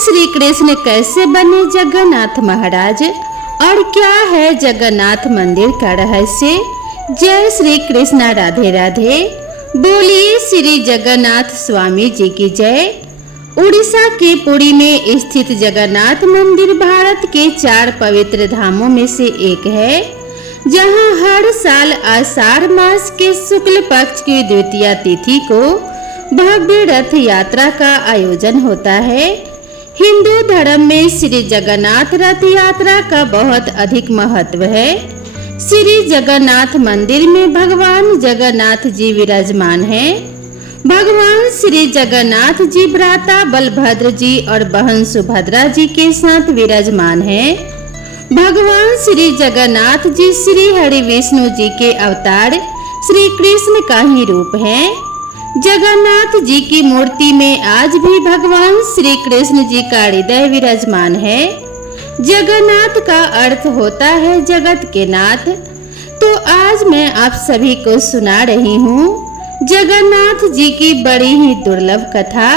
श्री कृष्ण कैसे बने जगन्नाथ महाराज और क्या है जगन्नाथ मंदिर का रहस्य। जय श्री कृष्णा, राधे राधे। बोलिए श्री जगन्नाथ स्वामी जी की जय। उड़ीसा के पुरी में स्थित जगन्नाथ मंदिर भारत के 4 पवित्र धामों में से एक है, जहां हर साल आषाढ़ मास के शुक्ल पक्ष की द्वितीया तिथि को भव्य रथ यात्रा का आयोजन होता है। हिंदू धर्म में श्री जगन्नाथ रथ यात्रा का बहुत अधिक महत्व है। श्री जगन्नाथ मंदिर में भगवान जगन्नाथ जी विराजमान हैं। भगवान श्री जगन्नाथ जी भ्राता बलभद्र जी और बहन सुभद्रा जी के साथ विराजमान हैं। भगवान श्री जगन्नाथ जी श्री हरि विष्णु जी के अवतार श्री कृष्ण का ही रूप हैं। जगन्नाथ जी की मूर्ति में आज भी भगवान श्री कृष्ण जी का हृदय विराजमान है। जगन्नाथ का अर्थ होता है जगत के नाथ। तो आज मैं आप सभी को सुना रही हूँ जगन्नाथ जी की बड़ी ही दुर्लभ कथा।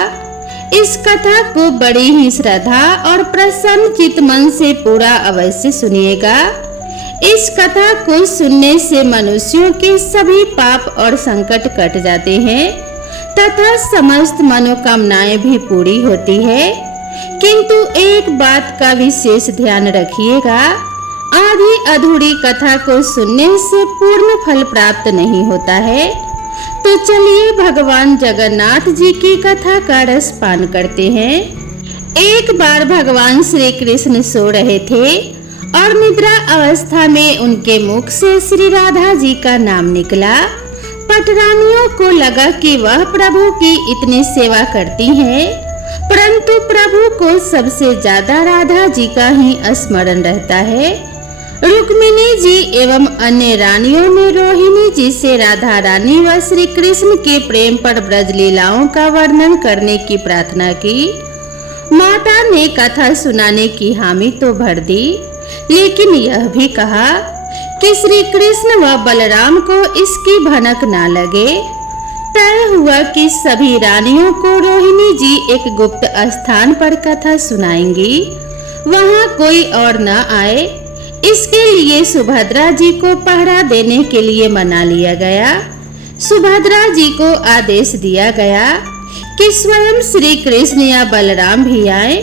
इस कथा को बड़ी ही श्रद्धा और प्रसन्न चित्त मन से पूरा अवश्य सुनिएगा। इस कथा को सुनने से मनुष्यों के सभी पाप और संकट कट जाते हैं तथा समस्त मनोकामनाएं भी पूरी होती है। किंतु एक बात का विशेष ध्यान रखिएगा, आधी अधूरी कथा को सुनने से पूर्ण फल प्राप्त नहीं होता है। तो चलिए भगवान जगन्नाथ जी की कथा का रस पान करते हैं। एक बार भगवान श्री कृष्ण सो रहे थे और निद्रा अवस्था में उनके मुख से श्री राधा जी का नाम निकला। पटरानियों को लगा कि वह प्रभु की इतनी सेवा करती हैं, परंतु प्रभु को सबसे ज्यादा राधा जी का ही स्मरण रहता है। रुक्मिणी जी एवं अन्य रानियों ने रोहिणी जी से राधा रानी व श्री कृष्ण के प्रेम पर ब्रज लीलाओं का वर्णन करने की प्रार्थना की। माता ने कथा सुनाने की हामी तो भर दी, लेकिन यह भी कहा कि श्री कृष्ण व बलराम को इसकी भनक ना लगे। तय हुआ कि सभी रानियों को रोहिणी जी एक गुप्त स्थान पर कथा सुनाएंगी, वहां कोई और न आए। इसके लिए सुभद्रा जी को पहरा देने के लिए मना लिया गया। सुभद्रा जी को आदेश दिया गया कि स्वयं श्री कृष्ण या बलराम भी आए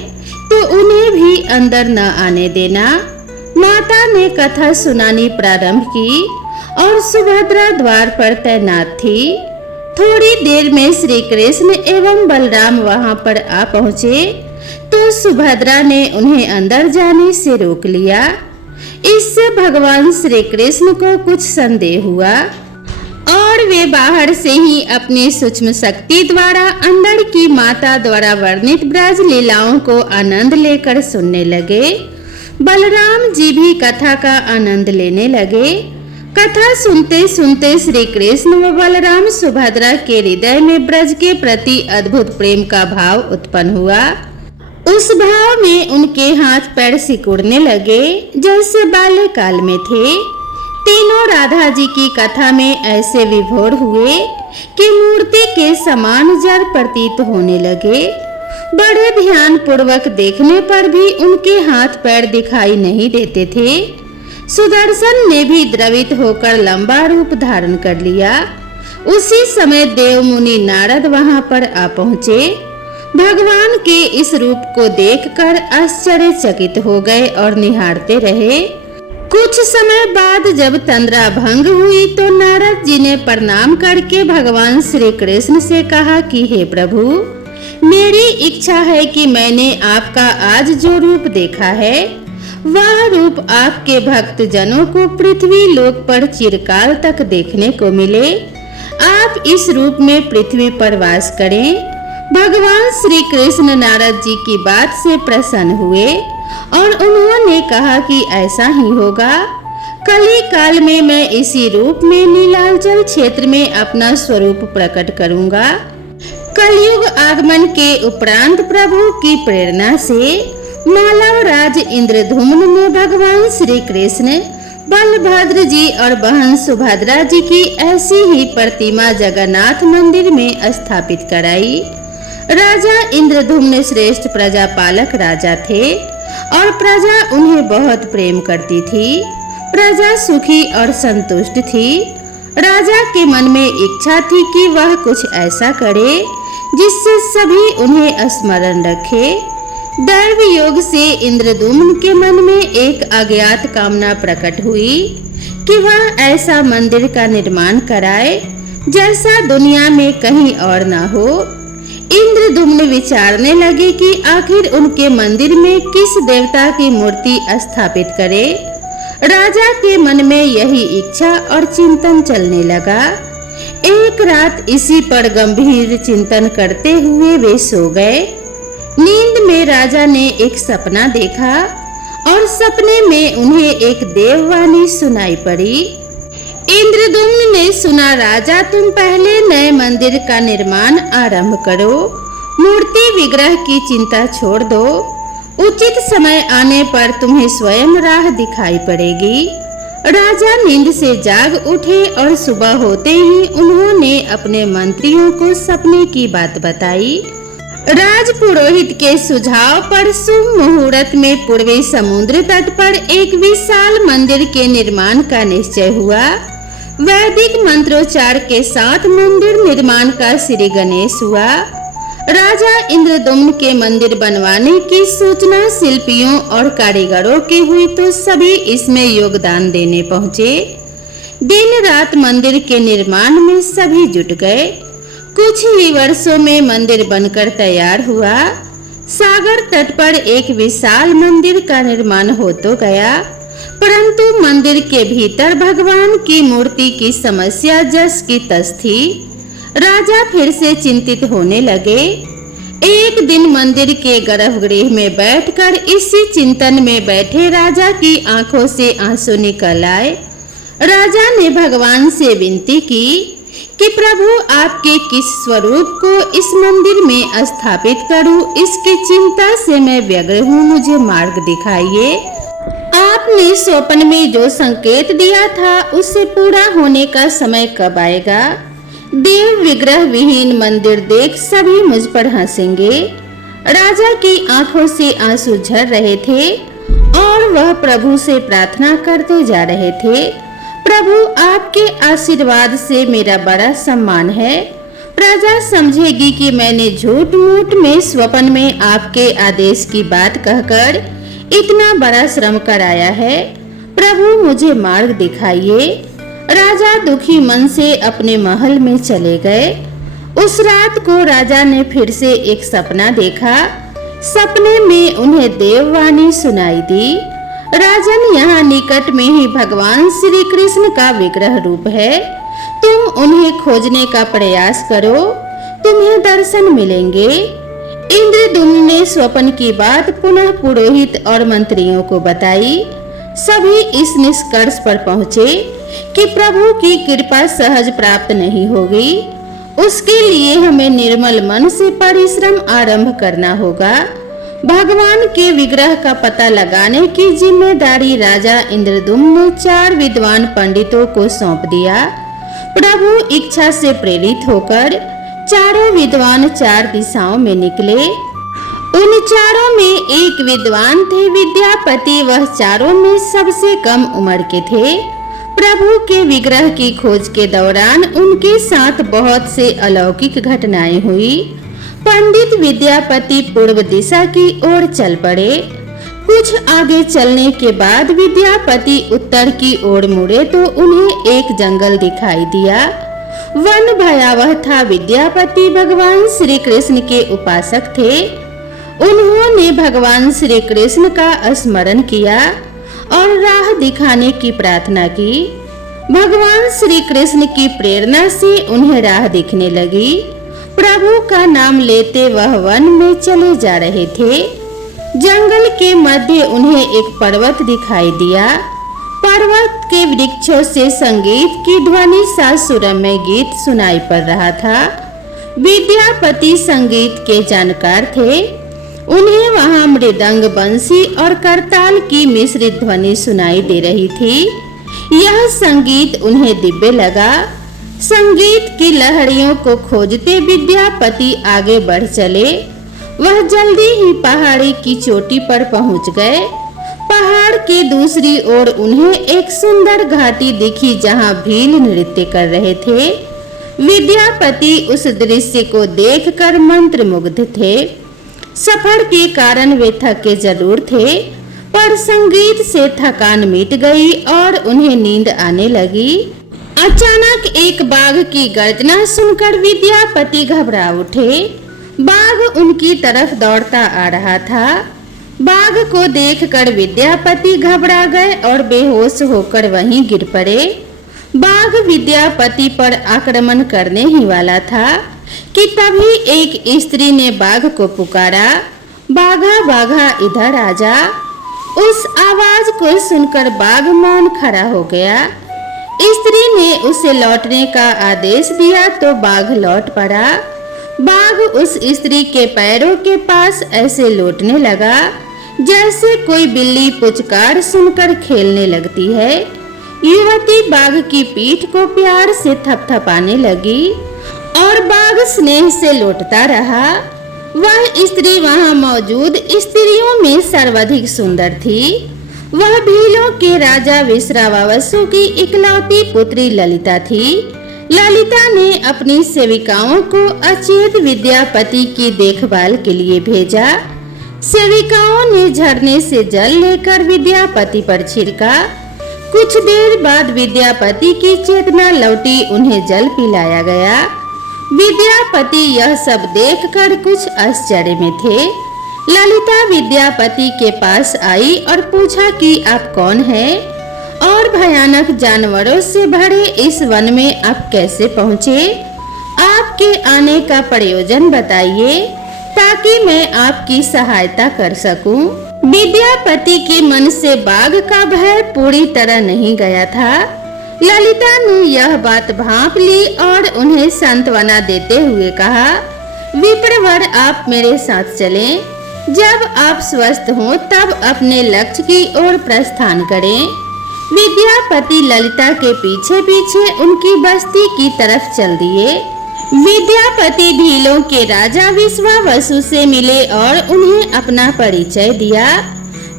तो उन्हें भी अंदर न आने देना। माता ने कथा सुनानी प्रारंभ की और सुभद्रा द्वार पर तैनात थी। थोड़ी देर में श्री कृष्ण एवं बलराम वहां पर आ पहुंचे तो सुभद्रा ने उन्हें अंदर जाने से रोक लिया। इससे भगवान श्री कृष्ण को कुछ संदेह हुआ और वे बाहर से ही अपनी सूक्ष्म शक्ति द्वारा अंदर की माता द्वारा वर्णित ब्रज लीलाओं को आनंद लेकर सुनने लगे। बलराम जी भी कथा का आनंद लेने लगे। कथा सुनते सुनते श्री कृष्ण व बलराम सुभद्रा के हृदय में ब्रज के प्रति अद्भुत प्रेम का भाव उत्पन्न हुआ। उस भाव में उनके हाथ पैर सिकुड़ने लगे जैसे बाल्यकाल में थे। तीनों राधा जी की कथा में ऐसे विभोर हुए कि मूर्ति के समान जड़ प्रतीत होने लगे। बड़े ध्यान पूर्वक देखने पर भी उनके हाथ पैर दिखाई नहीं देते थे। सुदर्शन ने भी द्रवित होकर लंबा रूप धारण कर लिया। उसी समय देव मुनि नारद वहां पर आ पहुंचे। भगवान के इस रूप को देखकर आश्चर्यचकित हो गए और निहारते रहे। कुछ समय बाद जब तंद्रा भंग हुई तो नारद जी ने प्रणाम करके भगवान श्री कृष्ण से कहा कि हे प्रभु, मेरी इच्छा है कि मैंने आपका आज जो रूप देखा है वह रूप आपके भक्त जनों को पृथ्वी लोक पर चिरकाल तक देखने को मिले। आप इस रूप में पृथ्वी पर वास करें। भगवान श्री कृष्ण नारद जी की बात से प्रसन्न हुए और उन्होंने कहा कि ऐसा ही होगा। कली काल में मैं इसी रूप में नीलांचल क्षेत्र में अपना स्वरूप प्रकट करूंगा। कलयुग आगमन के उपरांत प्रभु की प्रेरणा से मालव राज इंद्रधुम्न ने भगवान श्री कृष्ण, बलभद्र जी और बहन सुभद्रा जी की ऐसी ही प्रतिमा जगन्नाथ मंदिर में स्थापित कराई। राजा इंद्रद्युम्न श्रेष्ठ प्रजापालक राजा थे और प्रजा उन्हें बहुत प्रेम करती थी। प्रजा सुखी और संतुष्ट थी। राजा के मन में इच्छा थी कि वह कुछ ऐसा करे जिससे सभी उन्हें स्मरण रखे। दैव योग से इंद्रद्युम्न के मन में एक अज्ञात कामना प्रकट हुई कि वह ऐसा मंदिर का निर्माण कराए जैसा दुनिया में कहीं और ना हो। इंद्रद्युम्न विचारने लगे कि आखिर उनके मंदिर में किस देवता की मूर्ति स्थापित करे। राजा के मन में यही इच्छा और चिंतन चलने लगा। एक रात इसी पर गंभीर चिंतन करते हुए वे सो गए। नींद में राजा ने एक सपना देखा और सपने में उन्हें एक देववाणी सुनाई पड़ी। इंद्रद्युम्न ने सुना, राजा तुम पहले नए मंदिर का निर्माण आरंभ करो, मूर्ति विग्रह की चिंता छोड़ दो। उचित समय आने पर तुम्हें स्वयं राह दिखाई पड़ेगी। राजा नींद से जाग उठे और सुबह होते ही उन्होंने अपने मंत्रियों को सपने की बात बताई। राज पुरोहित के सुझाव पर शुभ मुहूर्त में पूर्वी समुद्र तट पर एक विशाल मंदिर के निर्माण का निश्चय हुआ। वैदिक मंत्रोच्चार के साथ मंदिर निर्माण का श्री गणेश हुआ। राजा इंद्रद्युम्न के मंदिर बनवाने की सूचना शिल्पियों और कारीगरों की हुई तो सभी इसमें योगदान देने पहुंचे। दिन रात मंदिर के निर्माण में सभी जुट गए। कुछ ही वर्षों में मंदिर बनकर तैयार हुआ। सागर तट पर एक विशाल मंदिर का निर्माण हो तो गया, परंतु मंदिर के भीतर भगवान की मूर्ति की समस्या जस की तस थी। राजा फिर से चिंतित होने लगे। एक दिन मंदिर के गर्भगृह में बैठकर इसी चिंतन में बैठे राजा की आंखों से आंसू निकल आए। राजा ने भगवान से विनती की कि प्रभु आपके किस स्वरूप को इस मंदिर में स्थापित करूं, इसकी चिंता से मैं व्यग्र हूं, मुझे मार्ग दिखाइए। आपने स्वप्न में जो संकेत दिया था उससे पूरा होने का समय कब आएगा? देव विग्रह विहीन मंदिर देख सभी मुझ पर हंसेंगे। राजा की आंखों से आंसू झर रहे थे और वह प्रभु से प्रार्थना करते जा रहे थे, प्रभु आपके आशीर्वाद से मेरा बड़ा सम्मान है। प्रजा समझेगी कि मैंने झूठ मूठ में स्वप्न में आपके आदेश की बात कहकर इतना बड़ा श्रम कराया है। प्रभु मुझे मार्ग दिखाइए। राजा दुखी मन से अपने महल में चले गए। उस रात को राजा ने फिर से एक सपना देखा। सपने में उन्हें देववाणी सुनाई दी, राजन यहाँ निकट में ही भगवान श्री कृष्ण का विग्रह रूप है। तुम उन्हें खोजने का प्रयास करो, तुम्हें दर्शन मिलेंगे। इंद्रद्युम्न ने स्वप्न की बात पुनः पुरोहित और मंत्रियों को बताई। सभी इस निष्कर्ष पर पहुँचे कि प्रभु की कृपा सहज प्राप्त नहीं होगी। उसके लिए हमें निर्मल मन से परिश्रम आरंभ करना होगा। भगवान के विग्रह का पता लगाने की जिम्मेदारी राजा इंद्रद्युम्न ने 4 विद्वान पंडितों को सौंप दिया। प्रभु इच्छा से प्रेरित होकर चारों विद्वान 4 दिशाओं में निकले। उन चारों में एक विद्वान थे विद्यापति। वह चारों में सबसे कम उम्र के थे। प्रभु के विग्रह की खोज के दौरान उनके साथ बहुत से अलौकिक घटनाएं हुई। पंडित विद्यापति पूर्व दिशा की ओर चल पड़े। कुछ आगे चलने के बाद विद्यापति उत्तर की ओर मुड़े तो उन्हें एक जंगल दिखाई दिया। वन भयावह था। विद्यापति भगवान श्री कृष्ण के उपासक थे। उन्होंने भगवान श्री कृष्ण का स्मरण किया और राह दिखाने की प्रार्थना की। भगवान श्री कृष्ण की प्रेरणा से उन्हें राह दिखने लगी। प्रभु का नाम लेते वह वन में चले जा रहे थे। जंगल के मध्य उन्हें एक पर्वत दिखाई दिया। पर्वत के वृक्षों से संगीत की ध्वनि सा सुरम्य गीत सुनाई पड़ रहा था। विद्यापति संगीत के जानकार थे। उन्हें वहां मृदंग, बंसी और करताल की मिश्रित ध्वनि सुनाई दे रही थी। यह संगीत उन्हें दिव्य लगा। संगीत की लहरियों को खोजते विद्यापति आगे बढ़ चले। वह जल्दी ही पहाड़ी की चोटी पर पहुंच गए। पहाड़ के दूसरी ओर उन्हें एक सुंदर घाटी दिखी जहां भील नृत्य कर रहे थे। विद्यापति उस दृश्य को देखकर मंत्रमुग्ध थे। सफर के कारण वे थके जरूर थे, पर संगीत से थकान मिट गई और उन्हें नींद आने लगी। अचानक एक बाघ की गर्जना सुनकर विद्यापति घबरा उठे। बाघ उनकी तरफ दौड़ता आ रहा था। बाघ को देखकर विद्यापति घबरा गए और बेहोश होकर वहीं गिर पड़े। बाघ विद्यापति पर आक्रमण करने ही वाला था कि तभी एक स्त्री ने बाघ को पुकारा, बाघा बाघा इधर आजा। उस आवाज को सुनकर बाघ मौन खड़ा हो गया। स्त्री ने उसे लौटने का आदेश दिया तो बाघ लौट पड़ा। बाघ उस स्त्री के पैरों के पास ऐसे लौटने लगा जैसे कोई बिल्ली पुचकार सुनकर खेलने लगती है। युवती बाघ की पीठ को प्यार से थपथपाने लगी और बाघ स्नेह से लौटता रहा। वह स्त्री वहां मौजूद स्त्रियों में सर्वाधिक सुंदर थी। वह भीलों के राजा विश्रावासु की इकलौती पुत्री ललिता थी। ललिता ने अपनी सेविकाओं को अचेत विद्यापति की देखभाल के लिए भेजा। सेविकाओं ने झरने से जल लेकर विद्यापति पर छिड़का। कुछ देर बाद विद्यापति की चेतना लौटी, उन्हें जल पिलाया गया। विद्यापति यह सब देखकर कुछ आश्चर्य में थे। ललिता विद्यापति के पास आई और पूछा कि आप कौन हैं और भयानक जानवरों से भरे इस वन में आप कैसे पहुँचे? आपके आने का प्रयोजन बताइए ताकि मैं आपकी सहायता कर सकूं। विद्यापति के मन से बाघ का भय पूरी तरह नहीं गया था। ललिता ने यह बात भांप ली और उन्हें सांत्वना देते हुए कहा, विप्रवर आप मेरे साथ चलें। जब आप स्वस्थ हों तब अपने लक्ष्य की ओर प्रस्थान करें। विद्यापति ललिता के पीछे पीछे उनकी बस्ती की तरफ चल दिए। विद्यापति भीलों के राजा विश्वावसु से मिले और उन्हें अपना परिचय दिया।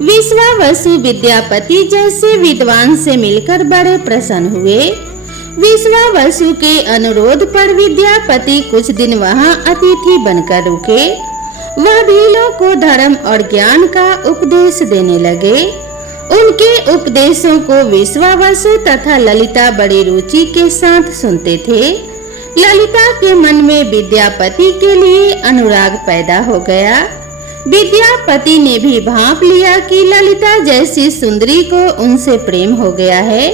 विश्वावसु विद्यापति जैसे विद्वान से मिलकर बड़े प्रसन्न हुए। विश्वावसु के अनुरोध पर विद्यापति कुछ दिन वहां अतिथि बनकर रुके। वह भीलों को धर्म और ज्ञान का उपदेश देने लगे। उनके उपदेशों को विश्वावसु तथा ललिता बड़ी रुचि के साथ सुनते थे। ललिता के मन में विद्यापति के लिए अनुराग पैदा हो गया। विद्यापति ने भी भांप लिया कि ललिता जैसी सुंदरी को उनसे प्रेम हो गया है,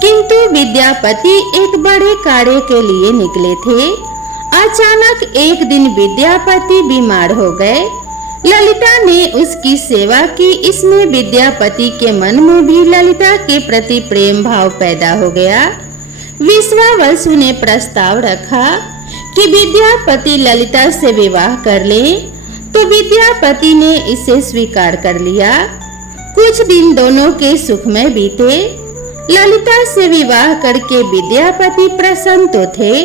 किंतु विद्यापति एक बड़े कार्य के लिए निकले थे। अचानक एक दिन विद्यापति बीमार हो गए। ललिता ने उसकी सेवा की। इसमें विद्यापति के मन में भी ललिता के प्रति प्रेम भाव पैदा हो गया। विश्वावसु ने प्रस्ताव रखा कि विद्यापति ललिता से विवाह कर ले, तो विद्यापति ने इसे स्वीकार कर लिया। कुछ दिन दोनों के सुखमय बीते। ललिता से विवाह करके विद्यापति प्रसन्न तो थे,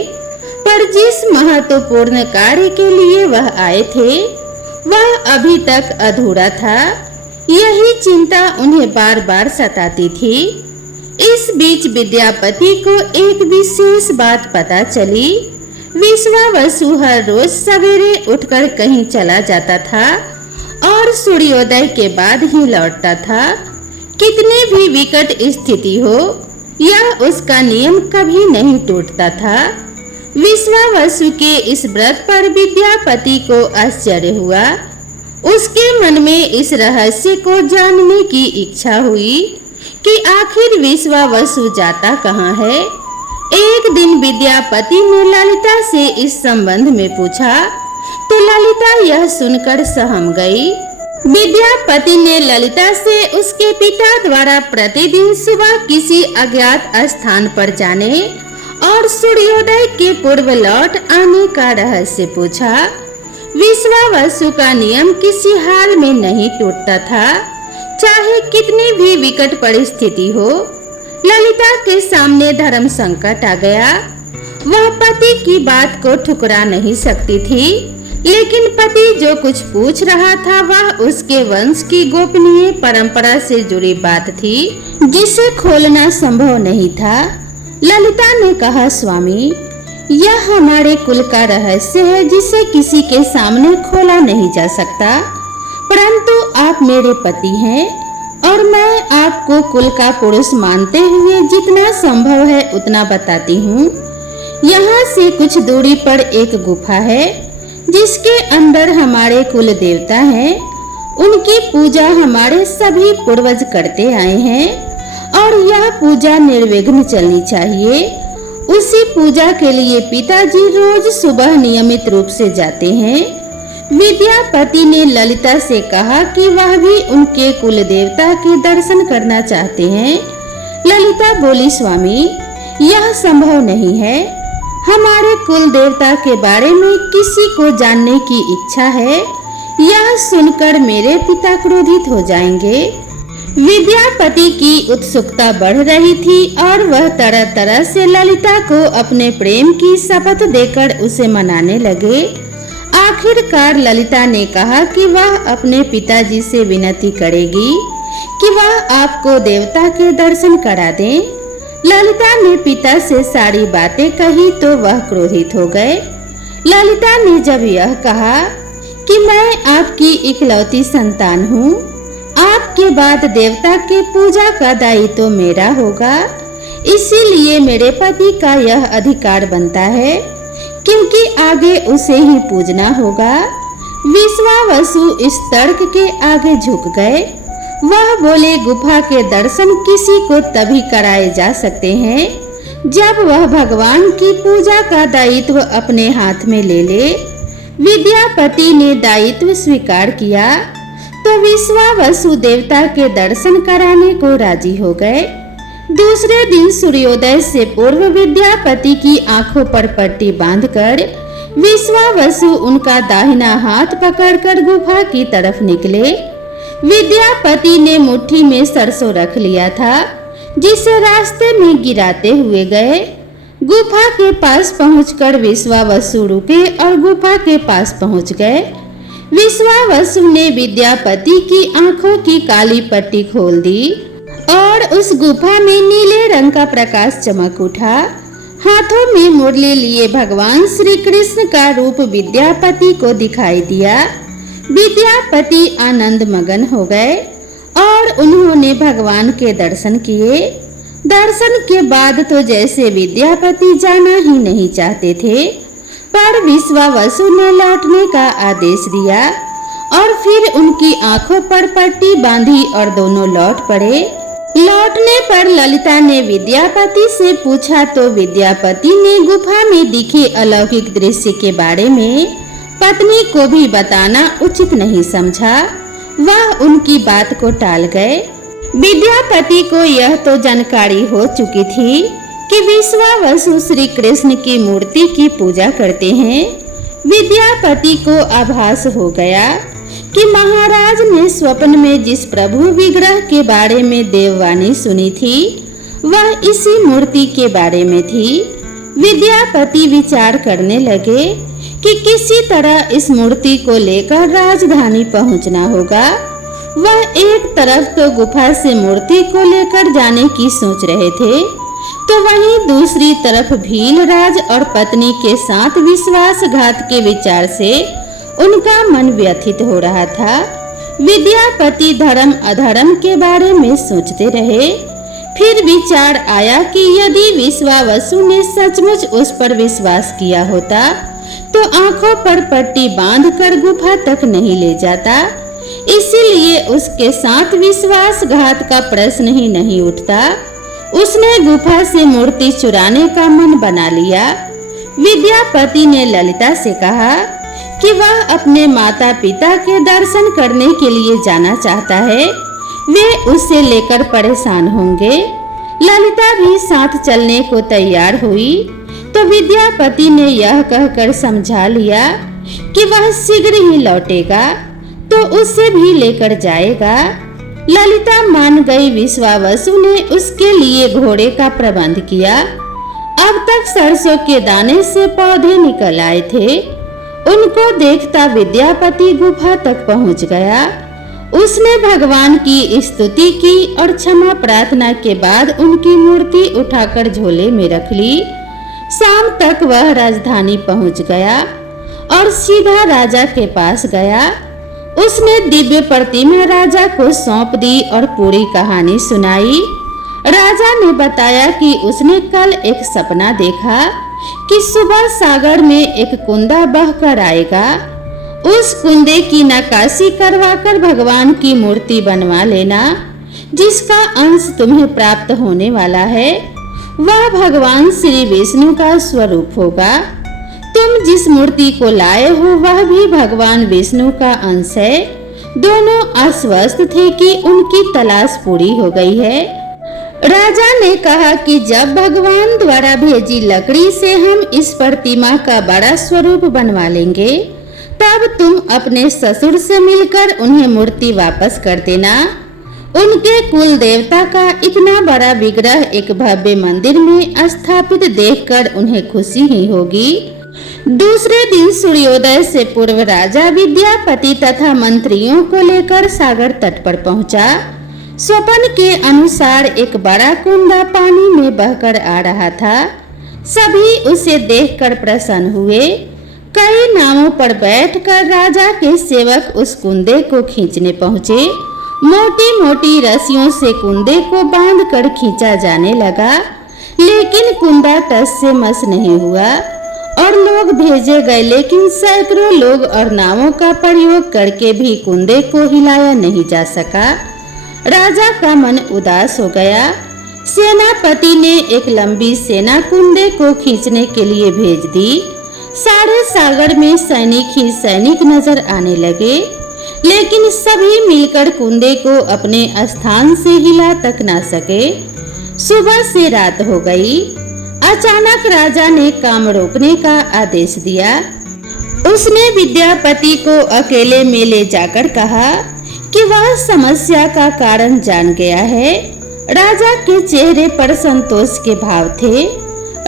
पर जिस महत्वपूर्ण कार्य के लिए वह आए थे वह अभी तक अधूरा था। यही चिंता उन्हें बार बार सताती थी। इस बीच विद्यापति को एक विशेष बात पता चली। विश्वावसु हर रोज सवेरे उठकर कहीं चला जाता था और सूर्योदय के बाद ही लौटता था। कितनी भी विकट स्थिति हो, यह उसका नियम कभी नहीं टूटता था। विश्वावसु के इस व्रत पर विद्यापति को आश्चर्य हुआ। उसके मन में इस रहस्य को जानने की इच्छा हुई कि आखिर विश्वावसु जाता कहाँ है। एक दिन विद्यापति ने ललिता से इस संबंध में पूछा, तो ललिता यह सुनकर सहम गई। विद्यापति ने ललिता से उसके पिता द्वारा प्रतिदिन सुबह किसी अज्ञात स्थान पर जाने और सूर्योदय के पूर्व लौट आने का रहस्य पूछा। विश्वावसु का नियम किसी हाल में नहीं टूटता था, चाहे कितनी भी विकट परिस्थिति हो। ललिता के सामने धर्म संकट आ गया वह पति की बात को ठुकरा नहीं सकती थी, लेकिन पति जो कुछ पूछ रहा था वह उसके वंश की गोपनीय परंपरा से जुड़ी बात थी, जिसे खोलना संभव नहीं था। ललिता ने कहा, स्वामी, यह हमारे कुल का रहस्य है जिसे किसी के सामने खोला नहीं जा सकता, परंतु आप मेरे पति हैं और मैं आपको कुल का पुरुष मानते हुए जितना संभव है उतना बताती हूँ। यहाँ से कुछ दूरी पर एक गुफा है जिसके अंदर हमारे कुल देवता हैं। उनकी पूजा हमारे सभी पूर्वज करते आए हैं और यह पूजा निर्विघ्न चलनी चाहिए। उसी पूजा के लिए पिताजी रोज सुबह नियमित रूप से जाते हैं। विद्यापति ने ललिता से कहा कि वह भी उनके कुल देवता के दर्शन करना चाहते हैं। ललिता बोली, स्वामी, यह संभव नहीं है। हमारे कुल देवता के बारे में किसी को जानने की इच्छा है। यह सुनकर मेरे पिता क्रोधित हो जाएंगे। विद्यापति की उत्सुकता बढ़ रही थी और वह तरह तरह से ललिता को अपने प्रेम की शपथ देकर उसे मनाने लगे। आखिरकार ललिता ने कहा कि वह अपने पिताजी से विनती करेगी कि वह आपको देवता के दर्शन करा दें। ललिता ने पिता से सारी बातें कही तो वह क्रोधित हो गए। ललिता ने जब यह कहा कि मैं आपकी इकलौती संतान हूँ, आपके बाद देवता के पूजा का दायित्व तो मेरा होगा, इसीलिए मेरे पति का यह अधिकार बनता है, क्योंकि आगे उसे ही पूजना होगा। विश्वावसु इस तर्क के आगे झुक गए। वह बोले, गुफा के दर्शन किसी को तभी कराए जा सकते हैं जब वह भगवान की पूजा का दायित्व अपने हाथ में ले ले। विद्यापति ने दायित्व स्वीकार किया तो विश्वावसु देवता के दर्शन कराने को राजी हो गए। दूसरे दिन सूर्योदय से पूर्व विद्यापति की आंखों पर पट्टी बांधकर विश्वावसु उनका दाहिना हाथ पकड़कर गुफा की तरफ निकले। विद्यापति ने मुट्ठी में सरसों रख लिया था, जिसे रास्ते में गिराते हुए गए। गुफा के पास पहुंचकर विश्वावसु रुके और गुफा के पास पहुंच गए। विश्वावसु ने विद्यापति की आंखों की काली पट्टी खोल दी और उस गुफा में नीले रंग का प्रकाश चमक उठा। हाथों में मुरली लिए भगवान श्री कृष्ण का रूप विद्यापति को दिखाई दिया। विद्यापति आनंद मगन हो गए और उन्होंने भगवान के दर्शन किए। दर्शन के बाद तो जैसे विद्यापति जाना ही नहीं चाहते थे, पर विश्वावसु ने लौटने का आदेश दिया और फिर उनकी आंखों पर पट्टी बांधी और दोनों लौट पड़े। लौटने पर ललिता ने विद्यापति से पूछा तो विद्यापति ने गुफा में दिखे अलौकिक दृश्य के बारे में पत्नी को भी बताना उचित नहीं समझा। वह उनकी बात को टाल गए। विद्यापति को यह तो जानकारी हो चुकी थी कि विश्वावसु श्री कृष्ण की मूर्ति की पूजा करते हैं। विद्यापति को आभास हो गया कि महाराज ने स्वप्न में जिस प्रभु विग्रह के बारे में देववाणी सुनी थी वह इसी मूर्ति के बारे में थी। विद्यापति विचार करने लगे कि किसी तरह इस मूर्ति को लेकर राजधानी पहुंचना होगा। वह एक तरफ तो गुफा से मूर्ति को लेकर जाने की सोच रहे थे, तो वहीं दूसरी तरफ भीलराज और पत्नी के साथ विश्वासघात के विचार से उनका मन व्यथित हो रहा था। विद्यापति धर्म अधर्म के बारे में सोचते रहे। फिर विचार आया कि यदि विश्वावसु ने सचमुच उस पर विश्वास किया होता तो आंखों पर पट्टी बांधकर गुफा तक नहीं ले जाता, इसीलिए उसके साथ विश्वासघात का प्रश्न ही नहीं उठता। उसने गुफा से मूर्ति चुराने का मन बना लिया। विद्यापति ने ललिता से कहा कि वह अपने माता पिता के दर्शन करने के लिए जाना चाहता है, वे उसे लेकर परेशान होंगे। ललिता भी साथ चलने को तैयार हुई तो विद्यापति ने यह कहकर समझा लिया कि वह शीघ्र ही लौटेगा तो उसे भी लेकर जाएगा। ललिता मान गई। विश्वावसु ने उसके लिए घोड़े का प्रबंध किया अब तक सरसों के दाने से पौधे निकल आए थे। उनको देखता विद्यापति गुफा तक पहुंच गया। उसने भगवान की स्तुति की और क्षमा प्रार्थना के बाद उनकी मूर्ति उठाकर झोले में रख ली। शाम तक वह राजधानी पहुंच गया और सीधा राजा के पास गया। उसने दिव्य प्रतिमा राजा को सौंप दी और पूरी कहानी सुनाई। राजा ने बताया कि उसने कल एक सपना देखा कि सुबह सागर में एक कुंदा बहकर आएगा। उस कुंदे की नक्काशी करवाकर भगवान की मूर्ति बनवा लेना, जिसका अंश तुम्हें प्राप्त होने वाला है। वह भगवान श्री विष्णु का स्वरूप होगा। तुम जिस मूर्ति को लाए हो वह भी भगवान विष्णु का अंश है। दोनों आश्वस्त थे कि उनकी तलाश पूरी हो गई है। राजा ने कहा कि जब भगवान द्वारा भेजी लकड़ी से हम इस प्रतिमा का बड़ा स्वरूप बनवा लेंगे, तब तुम अपने ससुर से मिलकर उन्हें मूर्ति वापस कर देना। उनके कुल देवता का इतना बड़ा विग्रह एक भव्य मंदिर में स्थापित देखकर उन्हें खुशी ही होगी। दूसरे दिन सूर्योदय से पूर्व राजा विद्यापति तथा मंत्रियों को लेकर सागर तट पर पहुंचा। स्वप्न के अनुसार एक बड़ा कुंदा पानी में बहकर आ रहा था। सभी उसे देखकर प्रसन्न हुए। कई नावों पर बैठकर राजा के सेवक उस कुंदे को खींचने पहुंचे। मोटी मोटी रस्सियों से कुंदे को बांधकर खींचा जाने लगा, लेकिन कुंदा टस से मस नहीं हुआ और लोग भेजे गए, लेकिन सैकड़ों लोग और नावों का प्रयोग करके भी कुंदे को हिलाया नहीं जा सका। राजा का मन उदास हो गया। सेनापति ने एक लंबी सेना कुंदे को खींचने के लिए भेज दी। सारे सागर में सैनिक ही सैनिक नजर आने लगे, लेकिन सभी मिलकर कुंदे को अपने स्थान से हिला तक ना सके। सुबह से रात हो गई। अचानक राजा ने काम रोकने का आदेश दिया। उसने विद्यापति को अकेले में ले जाकर कहा कि वह समस्या का कारण जान गया है। राजा के चेहरे पर संतोष के भाव थे।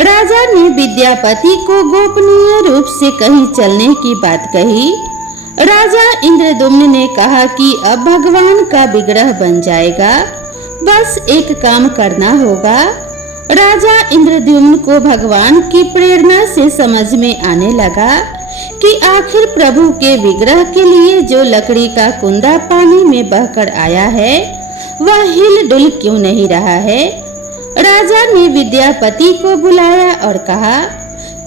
राजा ने विद्यापति को गोपनीय रूप से कहीं चलने की बात कही। राजा इंद्रदुम्न ने कहा कि अब भगवान का विग्रह बन जाएगा, बस एक काम करना होगा। राजा इंद्रद्युम्न को भगवान की प्रेरणा से समझ में आने लगा कि आखिर प्रभु के विग्रह के लिए जो लकड़ी का कुंदा पानी में बहकर आया है वह हिल डुल क्यों नहीं रहा है। राजा ने विद्यापति को बुलाया और कहा,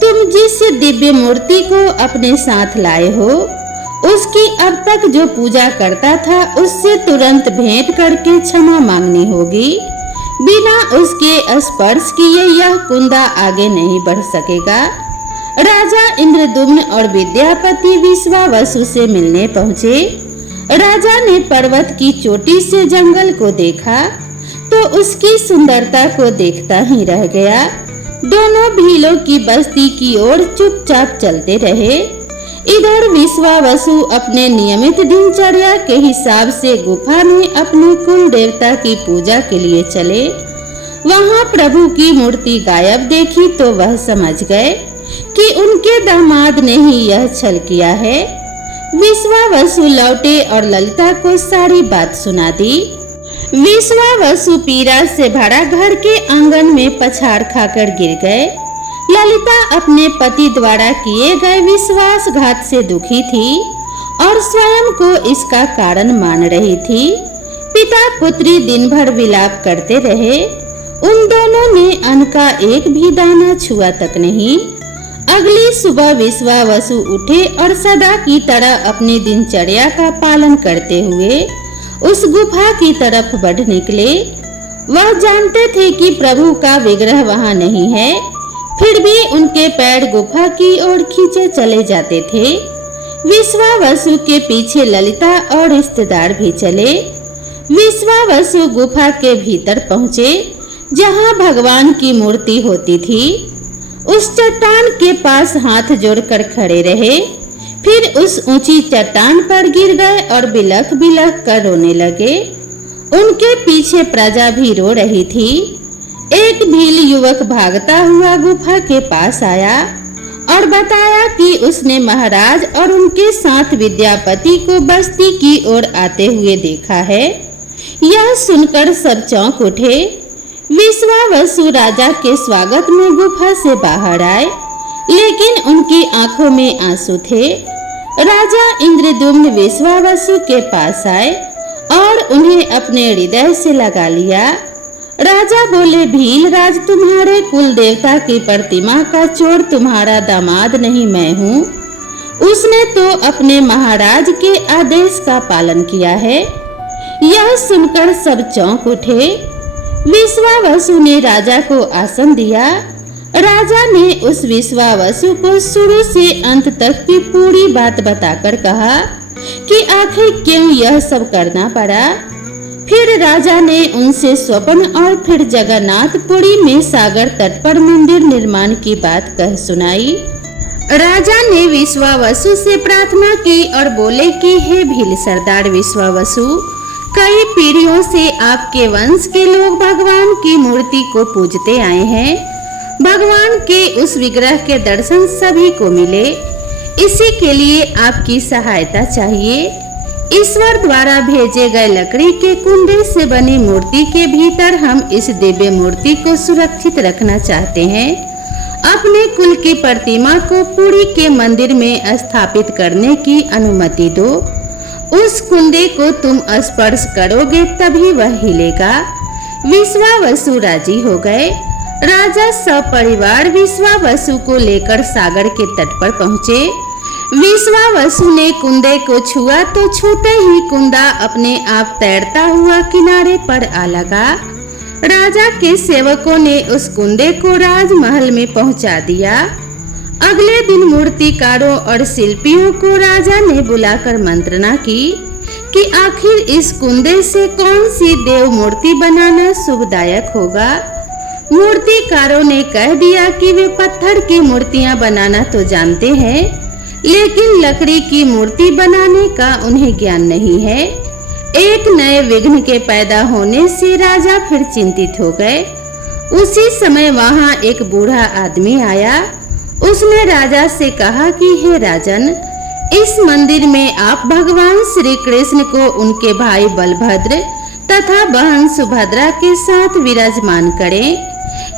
तुम जिस दिव्य मूर्ति को अपने साथ लाए हो उसकी अब तक जो पूजा करता था उससे तुरंत भेंट करके क्षमा मांगनी होगी। बिना उसके स्पर्श किए यह कुंदा आगे नहीं बढ़ सकेगा। राजा इंद्रदुम्न और विद्यापति विश्वावसु से मिलने पहुँचे। राजा ने पर्वत की चोटी से जंगल को देखा तो उसकी सुंदरता को देखता ही रह गया। दोनों भीलों की बस्ती की ओर चुपचाप चलते रहे। इधर विश्वावसु अपने नियमित दिनचर्या के हिसाब से गुफा में अपने कुल देवता की पूजा के लिए चले। वहां प्रभु की मूर्ति गायब देखी तो वह समझ गए कि उनके दामाद ने ही यह छल किया है। विश्वावसु लौटे और ललिता को सारी बात सुना दी। विश्वावसु पीड़ा से भरा घर के आंगन में पछाड़ खाकर गिर गए। ललिता अपने पति द्वारा किए गए विश्वासघात से दुखी थी और स्वयं को इसका कारण मान रही थी। पिता पुत्री दिन भर विलाप करते रहे। उन दोनों ने अन्न का एक भी दाना छुआ तक नहीं। अगली सुबह विश्वावसु उठे और सदा की तरह अपनी दिनचर्या का पालन करते हुए उस गुफा की तरफ बढ़ निकले। वह जानते थे कि प्रभु का विग्रह वहां नहीं है, फिर भी उनके पैर गुफा की ओर खींचे चले जाते थे। विश्वावसु के पीछे ललिता और रिश्तेदार भी चले। विश्वावसु गुफा के भीतर पहुँचे जहाँ भगवान की मूर्ति होती थी। उस चट्टान के पास हाथ जोड़कर खड़े रहे, फिर उस ऊंची चट्टान पर गिर गए और बिलख बिलख कर रोने लगे। उनके पीछे प्रजा भी रो रही थी। एक भील युवक भागता हुआ गुफा के पास आया और बताया कि उसने महाराज और उनके साथ विद्यापति को बस्ती की ओर आते हुए देखा है। यह सुनकर सब चौंक उठे। विश्वावसु राजा के स्वागत में गुफा से बाहर आए, लेकिन उनकी आंखों में आंसू थे। राजा इंद्रद्युम्न विश्वावसु के पास आए और उन्हें अपने हृदय से लगा लिया। राजा बोले, भील राज, तुम्हारे कुल देवता की प्रतिमा का चोर तुम्हारा दामाद नहीं, मैं हूँ। उसने तो अपने महाराज के आदेश का पालन किया है। यह सुनकर सब चौंक उठे। विश्वावसु ने राजा को आसन दिया। राजा ने उस विश्वावसु को शुरू से अंत तक की पूरी बात बताकर कहा कि आखिर क्यों यह सब करना पड़ा। फिर राजा ने उनसे स्वप्न और फिर जगन्नाथपुरी में सागर तट पर मंदिर निर्माण की बात कह सुनाई। राजा ने विश्वावसु से प्रार्थना की और बोले कि हे भील सरदार विश्वावसु, कई पीढ़ियों से आपके वंश के लोग भगवान की मूर्ति को पूजते आए हैं। भगवान के उस विग्रह के दर्शन सभी को मिले, इसी के लिए आपकी सहायता चाहिए। ईश्वर द्वारा भेजे गए लकड़ी के कुंडे से बनी मूर्ति के भीतर हम इस दिव्य मूर्ति को सुरक्षित रखना चाहते हैं। अपने कुल की प्रतिमा को पुरी के मंदिर में स्थापित करने की अनुमति दो। उस कुंडे को तुम स्पर्श करोगे तभी वह हिलेगा। विश्वावसु राजी हो गए। राजा सपरिवार विश्वावसु को लेकर सागर के तट पर पहुँचे। विश्वावसु ने कुंडे को छुआ तो छूते ही कुंडा अपने आप तैरता हुआ किनारे पर आ लगा। राजा के सेवकों ने उस कुंडे को राजमहल में पहुंचा दिया। अगले दिन मूर्तिकारों और शिल्पियों को राजा ने बुलाकर मंत्रणा की कि आखिर इस कुंडे से कौन सी देव मूर्ति बनाना शुभदायक होगा। मूर्तिकारों ने कह दिया कि वे पत्थर की मूर्तियां बनाना तो जानते हैं, लेकिन लकड़ी की मूर्ति बनाने का उन्हें ज्ञान नहीं है। एक नए विघ्न के पैदा होने से राजा फिर चिंतित हो गए। उसी समय वहां एक बूढ़ा आदमी आया। उसने राजा से कहा कि हे राजन, इस मंदिर में आप भगवान श्री कृष्ण को उनके भाई बलभद्र तथा बहन सुभद्रा के साथ विराजमान करें।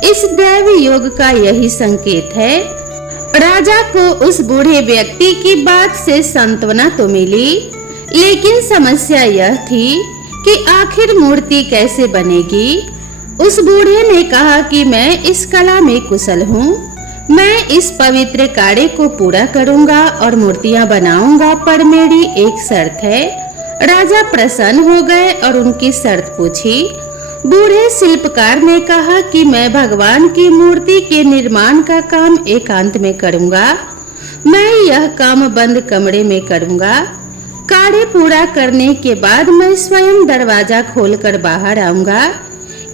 इस दैव योग का यही संकेत है। राजा को उस बूढ़े व्यक्ति की बात से सांत्वना तो मिली, लेकिन समस्या यह थी कि आखिर मूर्ति कैसे बनेगी। उस बूढ़े ने कहा कि मैं इस कला में कुशल हूँ, मैं इस पवित्र कार्य को पूरा करूँगा और मूर्तियाँ बनाऊंगा, पर मेरी एक शर्त है। राजा प्रसन्न हो गए और उनकी शर्त पूछी। बूढ़े शिल्पकार ने कहा कि मैं भगवान की मूर्ति के निर्माण का काम एकांत में करूँगा। मैं यह काम बंद कमरे में करूँगा। कार्य पूरा करने के बाद मैं स्वयं दरवाजा खोलकर बाहर आऊँगा।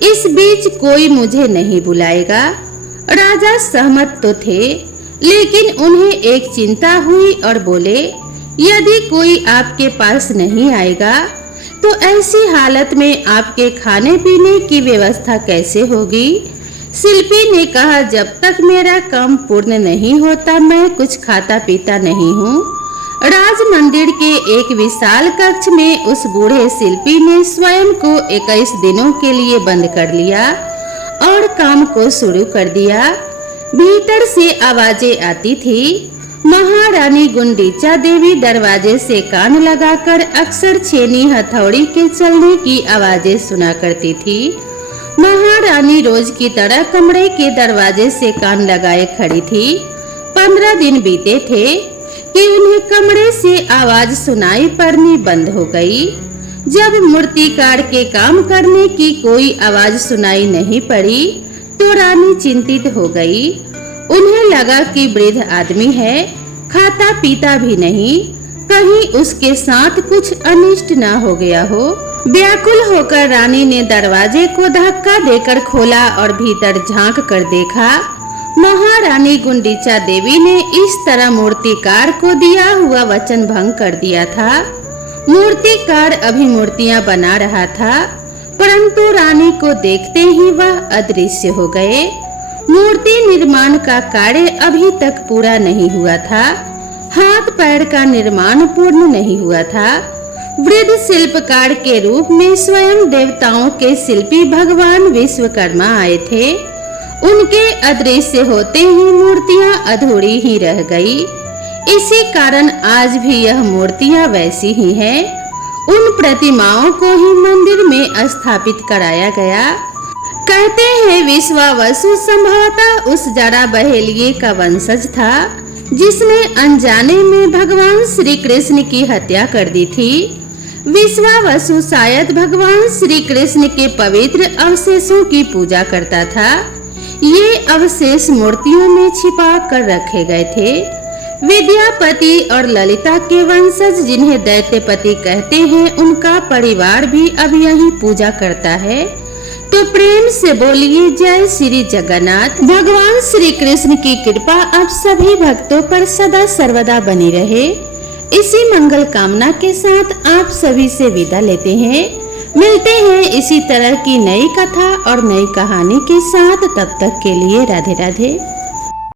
इस बीच कोई मुझे नहीं बुलाएगा। राजा सहमत तो थे, लेकिन उन्हें एक चिंता हुई और बोले, यदि कोई आपके पास नहीं आएगा तो ऐसी हालत में आपके खाने पीने की व्यवस्था कैसे होगी। शिल्पी ने कहा, जब तक मेरा काम पूर्ण नहीं होता मैं कुछ खाता पीता नहीं हूँ। राज मंदिर के एक विशाल कक्ष में उस बूढ़े शिल्पी ने स्वयं को 21 दिनों के लिए बंद कर लिया और काम को शुरू कर दिया। भीतर से आवाजें आती थी। महारानी गुंडीचा देवी दरवाजे से कान लगाकर अक्सर छेनी हथौड़ी के चलने की आवाजें सुना करती थी। महारानी रोज की तरह कमरे के दरवाजे से कान लगाए खड़ी थी। 15 दिन बीते थे कि उन्हें कमरे से आवाज सुनाई पड़नी बंद हो गई। जब मूर्तिकार के काम करने की कोई आवाज सुनाई नहीं पड़ी तो रानी चिंतित हो गई। उन्हें लगा कि वृद्ध आदमी है, खाता पीता भी नहीं, कहीं उसके साथ कुछ अनिष्ट ना हो गया हो। व्याकुल होकर रानी ने दरवाजे को धक्का देकर खोला और भीतर झांक कर देखा। महारानी गुंडीचा देवी ने इस तरह मूर्तिकार को दिया हुआ वचन भंग कर दिया था। मूर्तिकार अभी मूर्तियां बना रहा था। परंतु रानी को देखते ही वह अदृश्य हो गए। मूर्ति निर्माण का कार्य अभी तक पूरा नहीं हुआ था। हाथ पैर का निर्माण पूर्ण नहीं हुआ था। वृद्ध शिल्पकार के रूप में स्वयं देवताओं के शिल्पी भगवान विश्वकर्मा आए थे। उनके अदृश्य होते ही मूर्तियां अधूरी ही रह गई। इसी कारण आज भी यह मूर्तियां वैसी ही हैं। उन प्रतिमाओं को ही मंदिर में स्थापित कराया गया। कहते हैं विश्वावसु संभवतः उस जरा बहेलिये का वंशज था जिसने अनजाने में भगवान श्री कृष्ण की हत्या कर दी थी। विश्वावसु शायद भगवान श्री कृष्ण के पवित्र अवशेषों की पूजा करता था। ये अवशेष मूर्तियों में छिपा कर रखे गए थे। विद्यापति और ललिता के वंशज जिन्हें दैत्यपति कहते हैं, उनका परिवार भी अब यही पूजा करता है। तो प्रेम से बोलिए जय श्री जगन्नाथ। भगवान श्री कृष्ण की कृपा आप सभी भक्तों पर सदा सर्वदा बनी रहे। इसी मंगल कामना के साथ आप सभी से विदा लेते हैं। मिलते हैं इसी तरह की नई कथा और नई कहानी के साथ। तब तक के लिए राधे राधे।